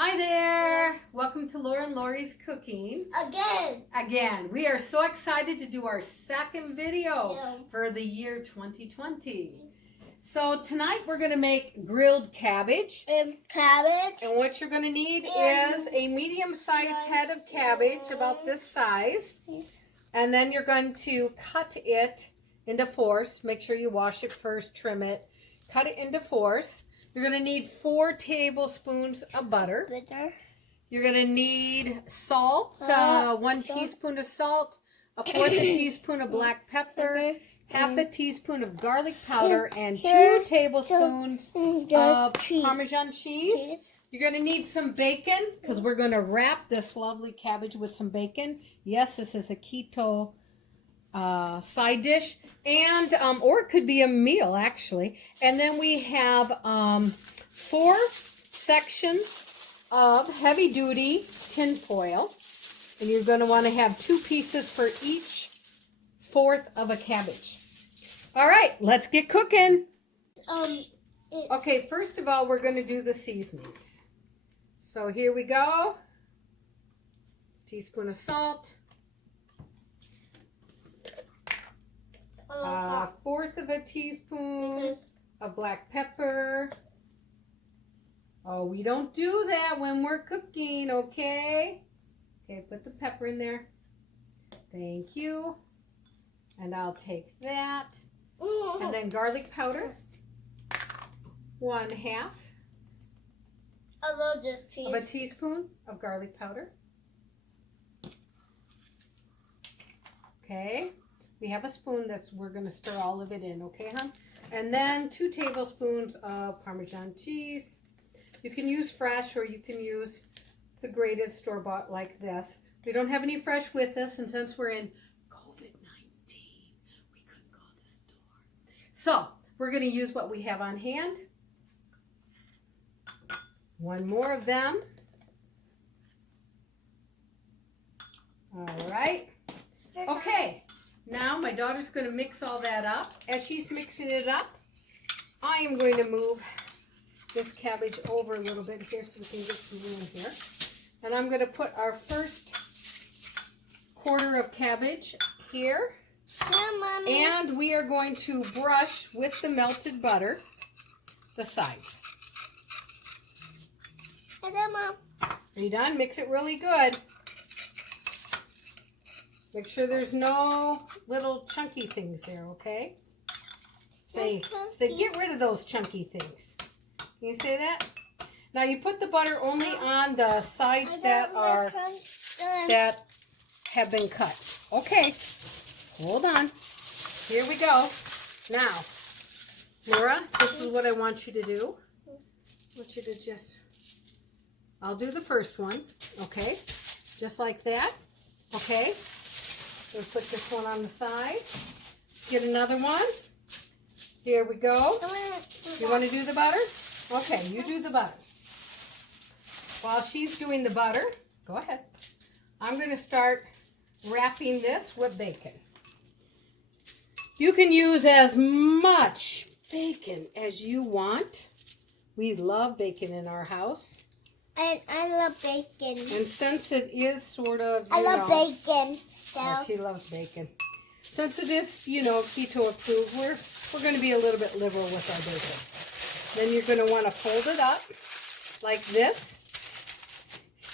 Hi there! Welcome to Laura and Laurie's Cooking. Again. We are so excited to do our second video for the year 2020. So tonight we're going to make grilled cabbage. And what you're going to need is a medium-sized head of cabbage, about this size. And then you're going to cut it into fourths. Make sure you wash it first, trim it. Cut it into fourths. You're going to need 4 tablespoons of butter. You're going to need salt, 1 teaspoon of salt, a 1/4 teaspoon of black pepper, half a teaspoon of garlic powder, and 2 tablespoons of Parmesan cheese. You're going to need some bacon because we're going to wrap this lovely cabbage with some bacon. Yes, this is a keto side dish, and or it could be a meal actually. And then we have 4 sections of heavy duty tin foil, and you're going to want to have 2 pieces for each 1/4 of a cabbage. All right, let's get cooking. Okay, first of all, we're going to do the seasonings. So here we go. Teaspoon of salt. 1/4 of a teaspoon of black pepper. Oh, we don't do that when we're cooking, okay? Okay, put the pepper in there. Thank you. And I'll take that. And then garlic powder. 1/2 of a teaspoon of garlic powder. Okay. We have a spoon we're going to stir all of it in, okay, hon? And then 2 tablespoons of Parmesan cheese. You can use fresh or you can use the grated store-bought like this. We don't have any fresh with us, and since we're in COVID-19, we couldn't go to the store. So, we're going to use what we have on hand. 1 more of them. All right. Okay. Now my daughter's going to mix all that up. As she's mixing it up, I am going to move this cabbage over a little bit here so we can get some room here. And I'm going to put our first 1/4 of cabbage here. And we are going to brush with the melted butter the sides. Are you done? Mix it really good. Make sure there's no little chunky things there, okay? Say, get rid of those chunky things. Can you say that? Now you put the butter only on the sides that have been cut. Okay, hold on. Here we go. Now, Laura, this is what I want you to do. I want you to I'll do the first one, okay? Just like that, okay? So put this one on the side. Get another one. Here we go. You want to do the butter? Okay, you do the butter. While she's doing the butter, go ahead. I'm going to start wrapping this with bacon. You can use as much bacon as you want. We love bacon in our house. And I love bacon. And since it is sort of, I love bacon. So. Oh, she loves bacon. Since it is, keto approved, we're going to be a little bit liberal with our bacon. Then you're going to want to fold it up like this.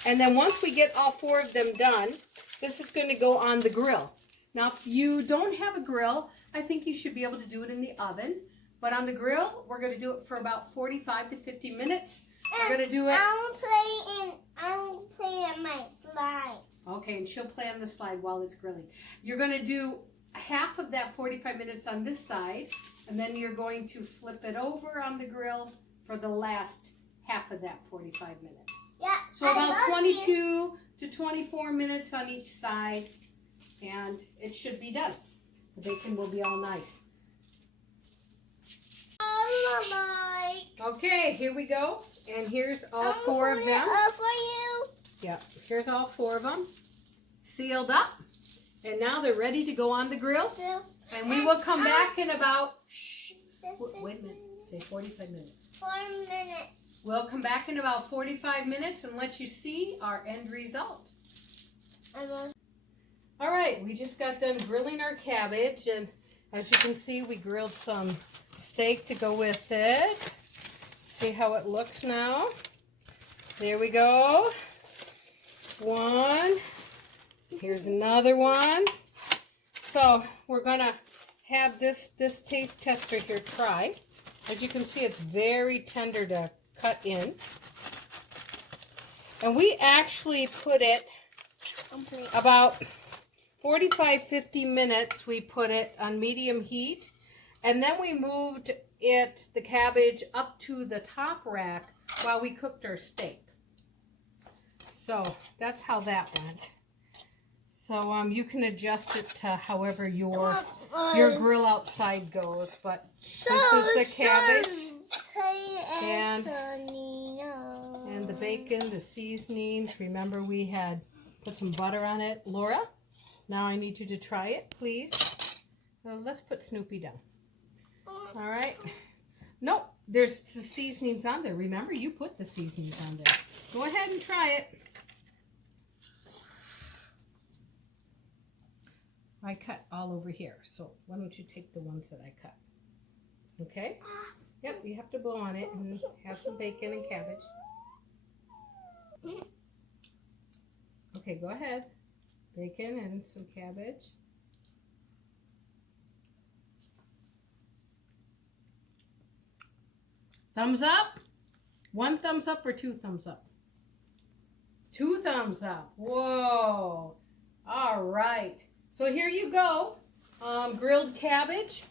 And then once we get all 4 of them done, this is going to go on the grill. Now, if you don't have a grill, I think you should be able to do it in the oven. But on the grill, we're going to do it for about 45 to 50 minutes. We're going to do it. I'll play on my slide. Okay, and she'll play on the slide while it's grilling. You're going to do half of that 45 minutes on this side, and then you're going to flip it over on the grill for the last half of that 45 minutes. Yeah. So about 22 to 24 minutes on each side, and it should be done. The bacon will be all nice. Okay, here we go. And here's all 4 of them. For you. Yep, here's all 4 of them. Sealed up. And now they're ready to go on the grill. And we will come back in about, wait a minute, say 45 minutes. 4 minutes. We'll come back in about 45 minutes and let you see our end result. All right, we just got done grilling our cabbage, and as you can see, we grilled some steak to go with it. See how it looks now? There we go. One. Here's another one. So we're gonna have this taste tester here try. As you can see, it's very tender to cut in. And we actually put it about 45-50 minutes. We put it on medium heat, and then we moved the cabbage up to the top rack while we cooked our steak. So that's how that went. So you can adjust it to however your grill outside goes, but this is the cabbage and the bacon, the seasonings. Remember, we had put some butter on it. Laura, now I need you to try it, please. Let's put Snoopy down. All right. Nope, there's the seasonings on there. Remember, you put the seasonings on there. Go ahead and try it. I cut all over here, so why don't you take the ones that I cut? Okay? Yep, you have to blow on it and have some bacon and cabbage. Okay, go ahead. Bacon and some cabbage. Thumbs up? 1 thumbs up or 2 thumbs up? 2 thumbs up. Whoa. All right. So here you go. Grilled cabbage.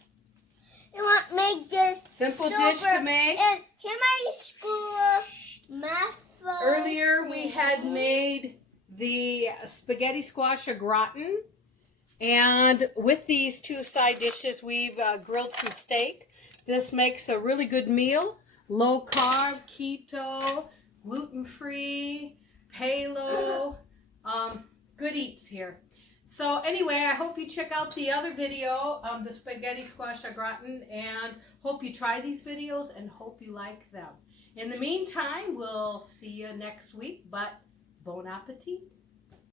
You want to make this simple dish to make. And here my school math. Earlier we had made the spaghetti squash au gratin, and with these 2 side dishes we've grilled some steak. This makes a really good meal. Low carb, keto, gluten-free, paleo, good eats here. So anyway, I hope you check out the other video, the spaghetti squash au gratin, and hope you try these videos and hope you like them. In the meantime, we'll see you next week, but bon appetit.